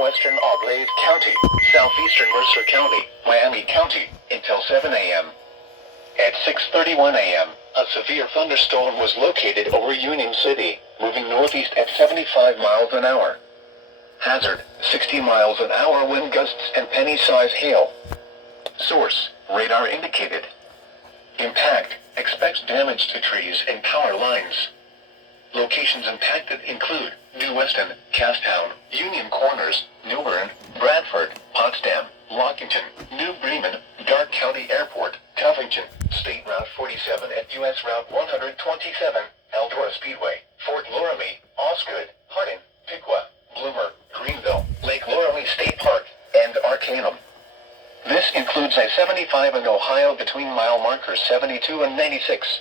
southwestern Auglaize County, southeastern Mercer County, Miami County, until 7 a.m. At 6:31 a.m., a severe thunderstorm was located over Union City, moving northeast at 75 miles an hour. Hazard, 60 miles an hour wind gusts and penny-size hail. Source, radar indicated. Impact, expects damage to trees and power lines. Locations impacted include New Weston, Castown, Union Corners, New Bern, Bradford, Potsdam, Lockington, New Bremen, Darke County Airport, Covington, State Route 47 at US Route 127, Eldora Speedway, Fort Loramie, Osgood, Harding, Piqua, Bloomer, Greenville, Lake Loramie State Park, and Arcanum. This includes I-75 in Ohio between mile markers 72 and 96.